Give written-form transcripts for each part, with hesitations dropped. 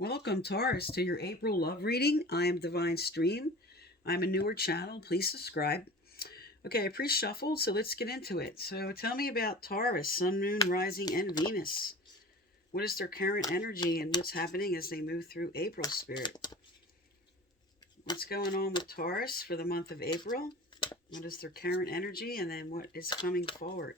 Welcome, Taurus, to your April love reading. I am Divine Stream. I'm a newer channel. Please subscribe. Okay, I pre-shuffled, so let's get into it. So tell me about Taurus, Sun, Moon, Rising, and Venus. What is their current energy and what's happening as they move through April, Spirit? What's going on with Taurus for the month of April? What is their current energy and then what is coming forward?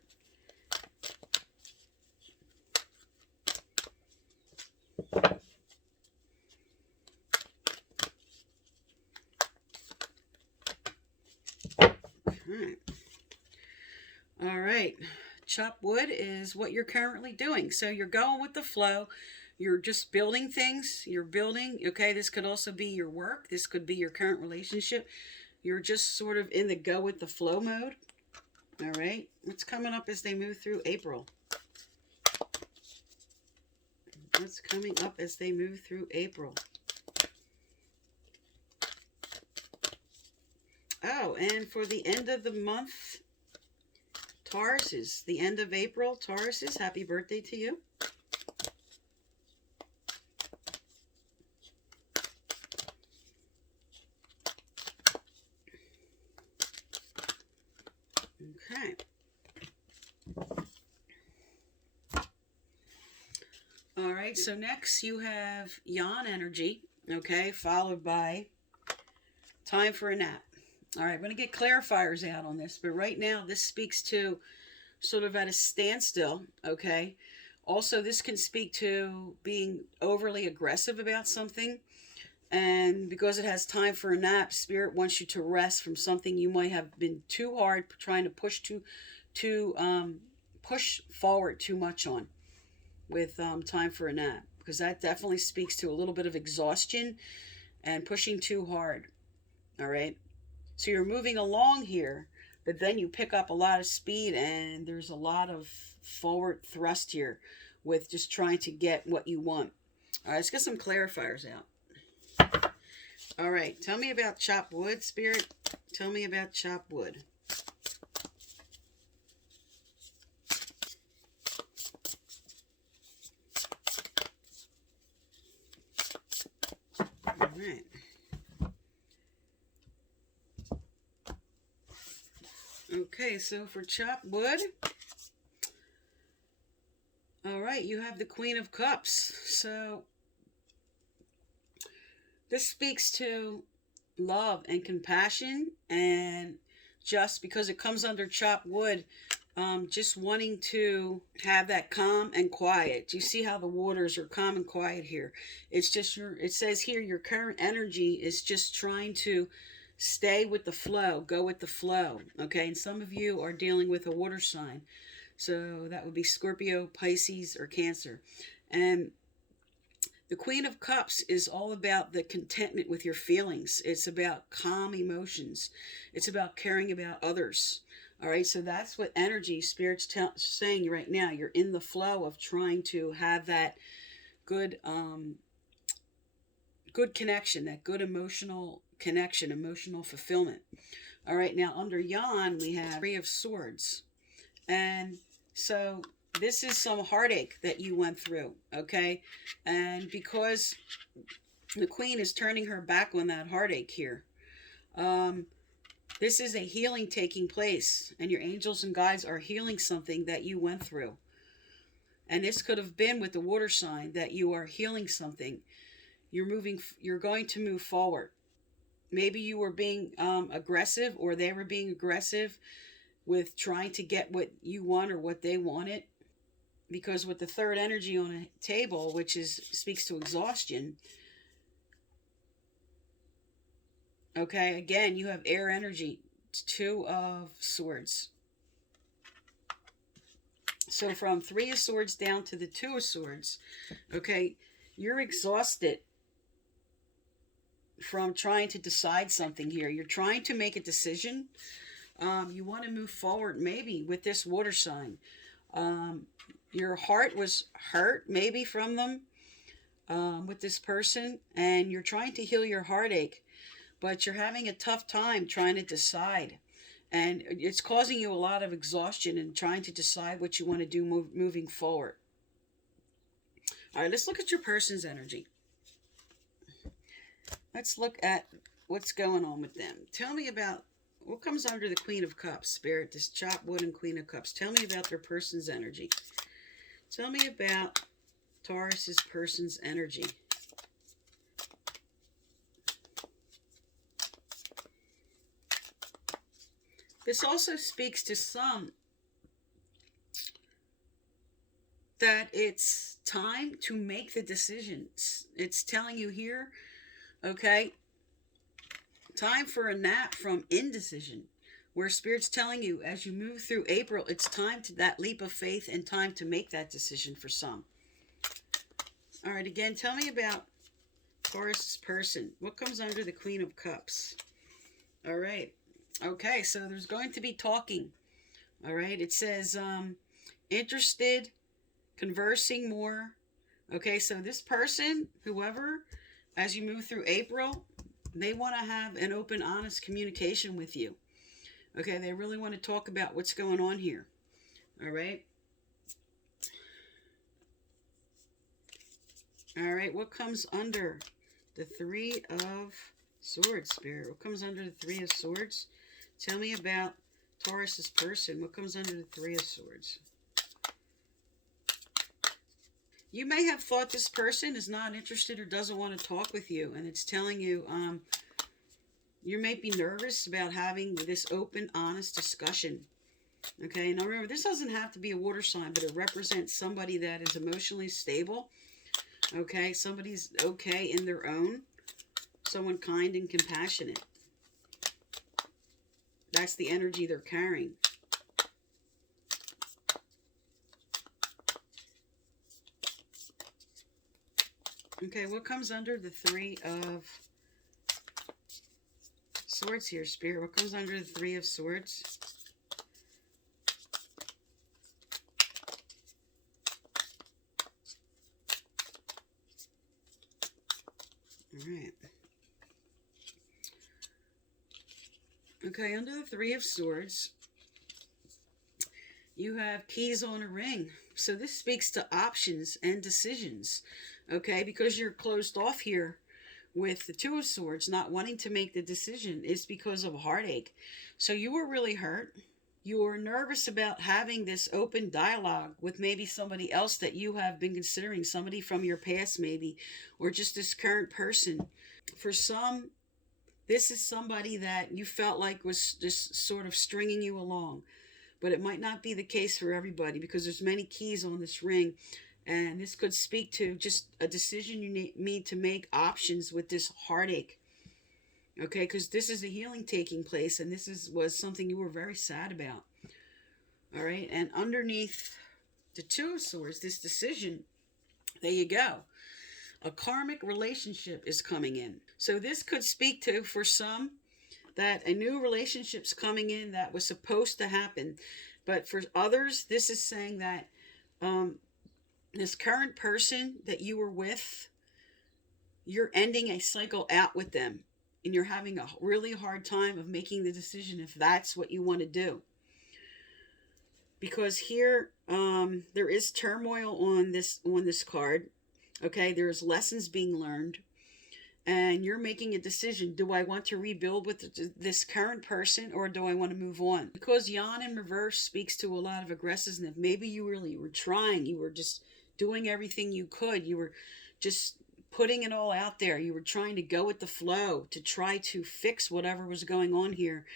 All right. Chop wood is what you're currently doing. So you're going with the flow. You're just building things. You're building. Okay, this could also be your work. This could be your current relationship. You're just sort of in the go with the flow mode. All right. What's coming up as they move through April? What's coming up as they move through April? Oh, and for the end of the month, Tauruses, the end of April, Tauruses, happy birthday to you. Okay. All right, so next you have Yan energy, okay, followed by time for a nap. All right, I'm going to get clarifiers out on this, but right now this speaks to sort of at a standstill, okay? Also, this can speak to being overly aggressive about something, and because it has time for a nap, Spirit wants you to rest from something you might have been too hard trying to push forward too much on with time for a nap, because that definitely speaks to a little bit of exhaustion and pushing too hard. All right, so you're moving along here, but then you pick up a lot of speed and there's a lot of forward thrust here with just trying to get what you want. All right, let's get some clarifiers out. All right, tell me about chop wood, Spirit. Tell me about chop wood. All right. Okay, so for chop wood, all right, you have the Queen of Cups. So this speaks to love and compassion, and just because it comes under chop wood, just wanting to have that calm and quiet. Do you see how the waters are calm and quiet here? It's just it says here your current energy is just trying to stay with the flow, go with the flow. Okay, and some of you are dealing with a water sign. So that would be Scorpio, Pisces, or Cancer. And the Queen of Cups is all about the contentment with your feelings. It's about calm emotions. It's about caring about others. All right, so that's what energy Spirit's saying right now. You're in the flow of trying to have that good, good connection, that good emotional connection, emotional fulfillment. All right, now under Yan, we have Three of Swords. And so this is some heartache that you went through, okay? And because the Queen is turning her back on that heartache here, this is a healing taking place, and your angels and guides are healing something that you went through. And this could have been with the water sign, that you are healing something. You're going to move forward. Maybe you were being aggressive, or they were being aggressive with trying to get what you want or what they wanted. Because with the third energy on a table, which speaks to exhaustion, okay, again, you have air energy, Two of Swords. So from Three of Swords down to the Two of Swords, okay, you're exhausted from trying to decide something here. You're trying to make a decision. You want to move forward maybe with this water sign. Your heart was hurt maybe from them with this person, and you're trying to heal your heartache, but you're having a tough time trying to decide. And it's causing you a lot of exhaustion in trying to decide what you want to do moving forward. All right, let's look at your person's energy. Let's look at what's going on with them. Tell me about what comes under the Queen of Cups, Spirit, this chopped wood and Queen of Cups. Tell me about their person's energy. Tell me about Taurus's person's energy. This also speaks to some that it's time to make the decisions. It's telling you here, okay, time for a nap from indecision, where Spirit's telling you as you move through April, it's time to that leap of faith and time to make that decision for some. All right, again, tell me about Taurus's person. What comes under the Queen of Cups? All right. Okay, so there's going to be talking. All right, it says interested, conversing more. Okay, so this person, whoever, as you move through April, they want to have an open, honest communication with you. Okay, they really want to talk about what's going on here. All right. All right, what comes under the Three of Swords, Spirit? What comes under the Three of Swords? Tell me about Taurus's person. What comes under the Three of Swords? You may have thought this person is not interested or doesn't want to talk with you, and it's telling you you may be nervous about having this open, honest discussion. Okay, now remember, this doesn't have to be a water sign, but it represents somebody that is emotionally stable. Okay, somebody's okay in their own. Someone kind and compassionate. That's the energy they're carrying. Okay, what comes under the Three of Swords here, Spirit? What comes under the Three of Swords? All right. Okay, under the Three of Swords, you have keys on a ring. So this speaks to options and decisions. Okay, because you're closed off here with the Two of Swords, not wanting to make the decision is because of heartache. So you were really hurt. You were nervous about having this open dialogue with maybe somebody else that you have been considering, somebody from your past maybe, or just this current person. For some, this is somebody that you felt like was just sort of stringing you along. But it might not be the case for everybody because there's many keys on this ring. And this could speak to just a decision you need to make, options with this heartache. Okay, because this is a healing taking place, and this was something you were very sad about. All right, and underneath the Two of Swords, this decision, there you go. A karmic relationship is coming in. So this could speak to, for some, that a new relationship's coming in that was supposed to happen. But for others, this is saying that this current person that you were with, you're ending a cycle out with them. And you're having a really hard time of making the decision if that's what you want to do. Because here, there is turmoil on this card. Okay, there's lessons being learned. And you're making a decision. Do I want to rebuild with this current person, or do I want to move on? Because Yan in reverse speaks to a lot of aggressiveness. Maybe you really were trying. You were just doing everything you could. You were just putting it all out there. You were trying to go with the flow to try to fix whatever was going on here.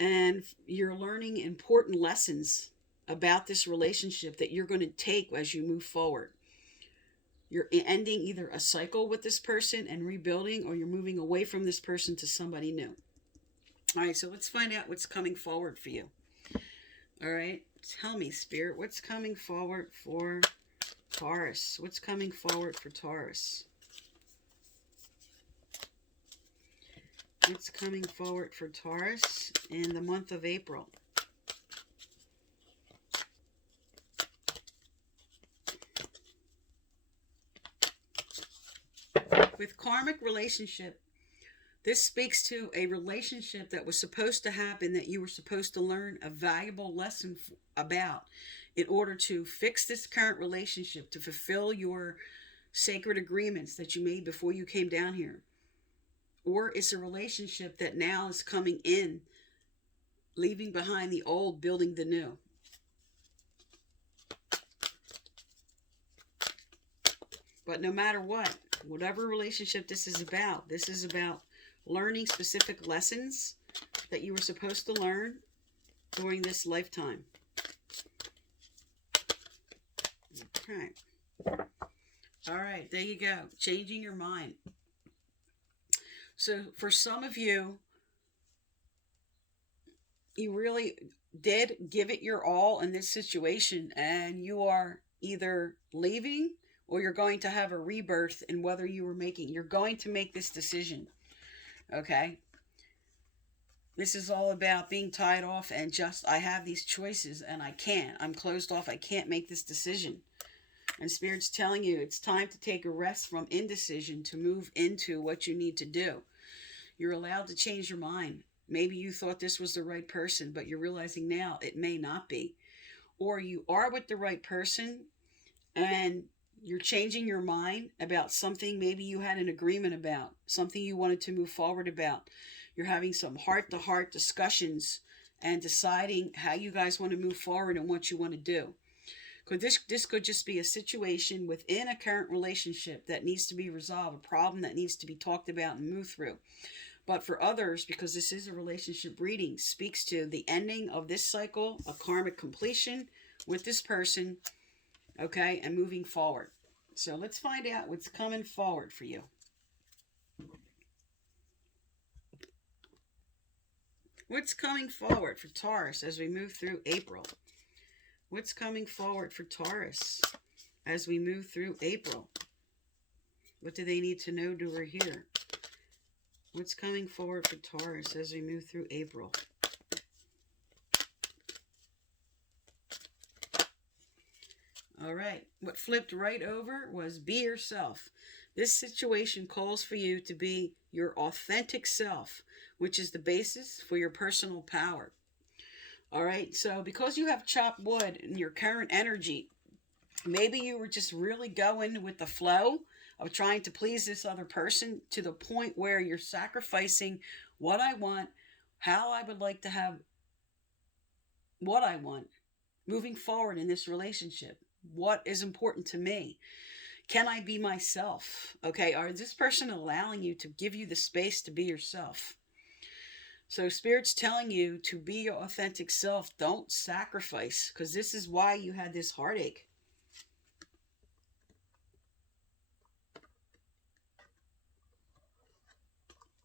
And you're learning important lessons about this relationship that you're going to take as you move forward. You're ending either a cycle with this person and rebuilding, or you're moving away from this person to somebody new. All right, so let's find out what's coming forward for you. All right, tell me, Spirit, what's coming forward for Taurus? What's coming forward for Taurus? What's coming forward for Taurus in the month of April? With karmic relationship, this speaks to a relationship that was supposed to happen, that you were supposed to learn a valuable lesson about in order to fix this current relationship, to fulfill your sacred agreements that you made before you came down here. or it's a relationship that now is coming in, leaving behind the old, building the new. But no matter what, whatever relationship this is about learning specific lessons that you were supposed to learn during this lifetime. Okay. All right, there you go. Changing your mind. So for some of you, you really did give it your all in this situation, and you are either leaving or you're going to have a rebirth in whether you're going to make this decision. Okay? This is all about being tied off and just, I have these choices and I can't. I'm closed off. I can't make this decision. And Spirit's telling you it's time to take a rest from indecision to move into what you need to do. You're allowed to change your mind. Maybe you thought this was the right person, but you're realizing now it may not be. Or you are with the right person and you're changing your mind about something maybe you had an agreement about, something you wanted to move forward about. You're having some heart-to-heart discussions and deciding how you guys want to move forward and what you want to do. Because this could just be a situation within a current relationship that needs to be resolved, a problem that needs to be talked about and moved through. But for others, because this is a relationship reading, speaks to the ending of this cycle, a karmic completion with this person, okay, and moving forward. So let's find out what's coming forward for you. What's coming forward for Taurus as we move through April? What's coming forward for Taurus as we move through April? What do they need to know, do, or hear? What's coming forward for Taurus as we move through April? All right. What flipped right over was be yourself. This situation calls for you to be your authentic self, which is the basis for your personal power. All right, so because you have chopped wood in your current energy, maybe you were just really going with the flow of trying to please this other person to the point where you're sacrificing what I want, how I would like to have what I want moving forward in this relationship. What is important to me? Can I be myself? Okay, or is this person allowing you to give you the space to be yourself? So Spirit's telling you to be your authentic self. Don't sacrifice, because this is why you had this heartache.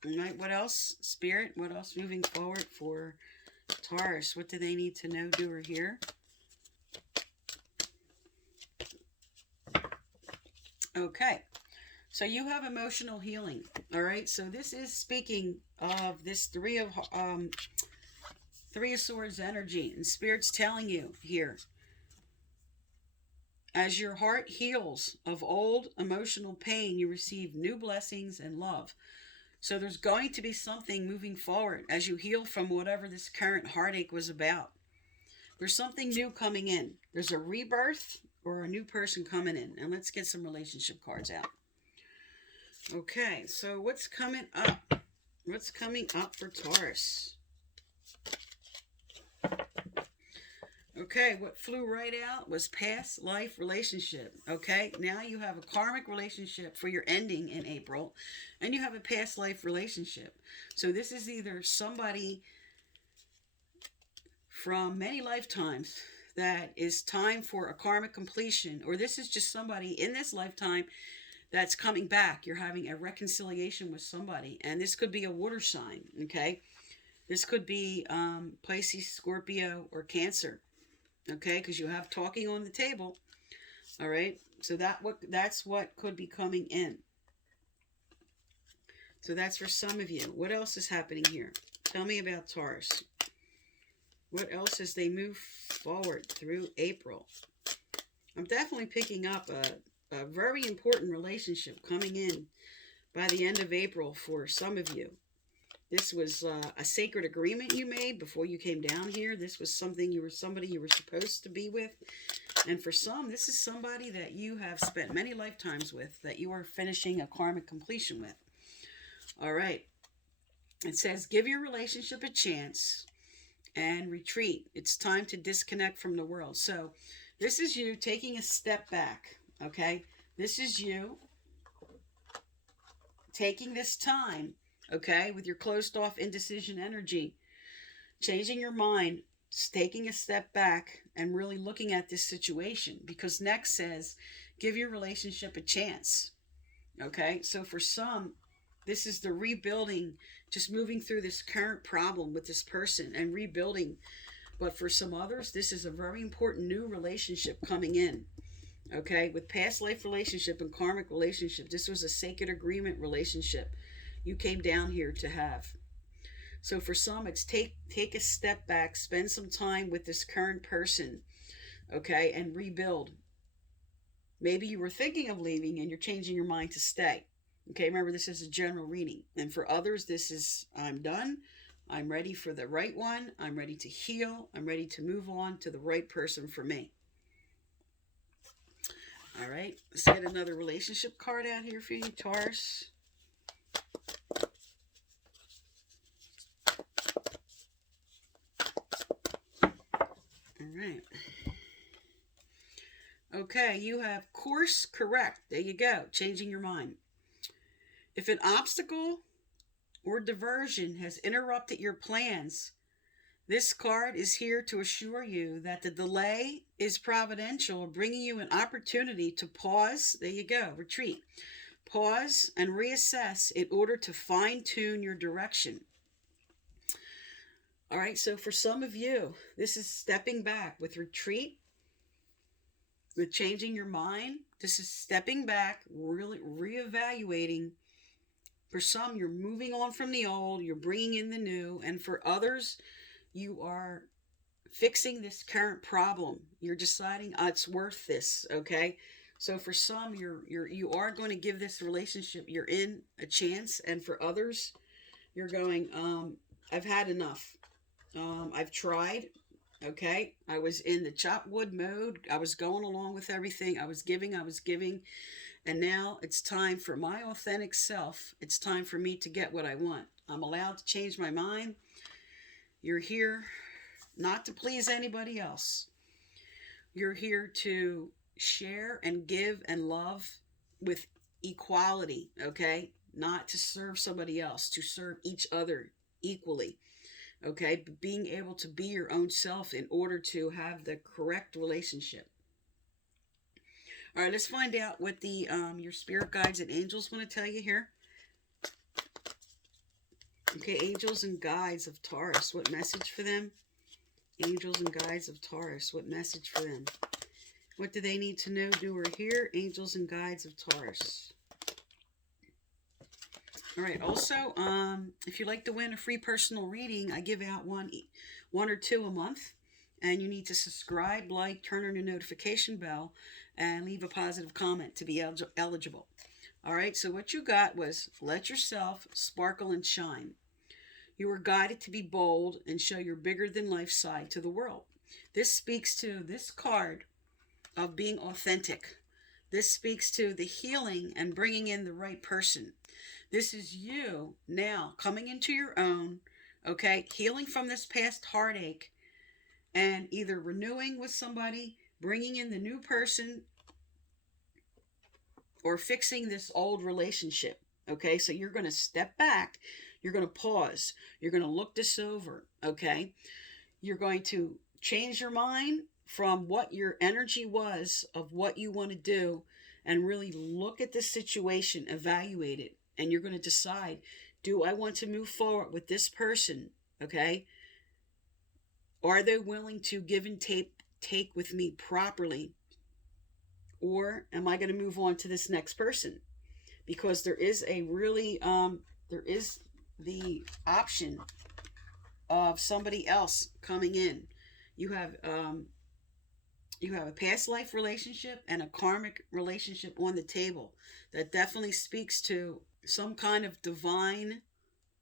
All right, what else? Spirit, what else moving forward for Taurus? What do they need to know, do, or hear? Okay. So you have emotional healing, all right? So this is speaking of this Three of Swords energy, and Spirit's telling you here, as your heart heals of old emotional pain, you receive new blessings and love. So there's going to be something moving forward as you heal from whatever this current heartache was about. There's something new coming in. There's a rebirth or a new person coming in. And let's get some relationship cards out. Okay, so what's coming up? What's coming up for Taurus? Okay, what flew right out was past life relationship. Okay, now you have a karmic relationship for your ending in April, and you have a past life relationship. So this is either somebody from many lifetimes that is time for a karmic completion, or this is just somebody in this lifetime that's coming back. You're having a reconciliation with somebody, and this could be a water sign, okay? This could be Pisces, Scorpio, or Cancer, okay? Because you have talking on the table, all right? So that's what could be coming in. So that's for some of you. What else is happening here? Tell me about Taurus. What else as they move forward through April? I'm definitely picking up a very important relationship coming in by the end of April for some of you. This was a sacred agreement you made before you came down here. This was somebody you were supposed to be with. And for some, this is somebody that you have spent many lifetimes with, that you are finishing a karmic completion with. All right. It says, give your relationship a chance and retreat. It's time to disconnect from the world. So this is you taking a step back, okay? This is you taking this time, okay, with your closed off indecision energy, changing your mind, taking a step back and really looking at this situation, because next says, give your relationship a chance, okay? So for some, this is the rebuilding, just moving through this current problem with this person and rebuilding. But for some others, this is a very important new relationship coming in. Okay, with past life relationship and karmic relationship, this was a sacred agreement relationship you came down here to have. So for some, it's take a step back, spend some time with this current person, okay, and rebuild. Maybe you were thinking of leaving and you're changing your mind to stay. Okay, remember, this is a general reading. And for others, this is, I'm done. I'm ready for the right one. I'm ready to heal. I'm ready to move on to the right person for me. All right, let's get another relationship card out here for you, Taurus. All right. Okay, you have course correct. There you go, changing your mind. If an obstacle or diversion has interrupted your plans, this card is here to assure you that the delay is providential, bringing you an opportunity to pause. There you go, retreat. Pause and reassess in order to fine-tune your direction. All right, so for some of you, this is stepping back with retreat, with changing your mind. This is stepping back, really reevaluating. For some, you're moving on from the old, you're bringing in the new, and for others, you are fixing this current problem. You're deciding, it's worth this, okay? So for some, you are going to give this relationship you're in a chance, and for others, you're going, I've had enough. I've tried, okay? I was in the chop wood mode. I was going along with everything. I was giving, and now it's time for my authentic self. It's time for me to get what I want. I'm allowed to change my mind. You're here not to please anybody else. You're here to share and give and love with equality, okay? Not to serve somebody else, to serve each other equally, okay? Being able to be your own self in order to have the correct relationship. All right, let's find out what the your spirit guides and angels want to tell you here. Okay, angels and guides of Taurus, what message for them? Angels and guides of Taurus, what message for them? What do they need to know, do, or hear? Angels and guides of Taurus. All right, also, if you'd like to win a free personal reading, I give out one or two a month. And you need to subscribe, like, turn on your notification bell, and leave a positive comment to be eligible. All right, so what you got was, let yourself sparkle and shine. You were guided to be bold and show your bigger-than-life side to the world. This speaks to this card of being authentic. This speaks to the healing and bringing in the right person. This is you now coming into your own, okay, healing from this past heartache, and either renewing with somebody, bringing in the new person, or fixing this old relationship. Okay, so you're going to step back. You're going to pause. You're going to look this over. Okay, you're going to change your mind from what your energy was of what you want to do, and really look at the situation, evaluate it, and you're going to decide, do I want to move forward with this person? Okay, are they willing to give and take with me properly? Or am I going to move on to this next person? Because there is a really, there is the option of somebody else coming in. You have a past life relationship and a karmic relationship on the table that definitely speaks to some kind of divine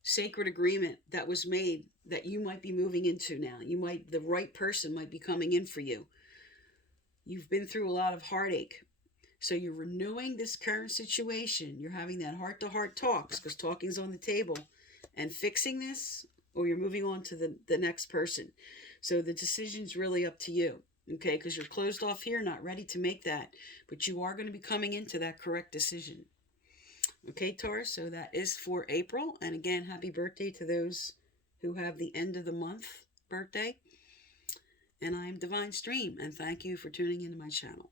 sacred agreement that was made that you might be moving into now. The right person might be coming in for you. You've been through a lot of heartache. So you're renewing this current situation. You're having that heart-to-heart talks, because talking's on the table. and fixing this, or you're moving on to the next person. So the decision's really up to you, okay? Because you're closed off here, not ready to make that, but you are going to be coming into that correct decision. Okay, Taurus, so that is for April. And again, happy birthday to those who have the end of the month birthday. And I'm Divine Stream, and thank you for tuning into my channel.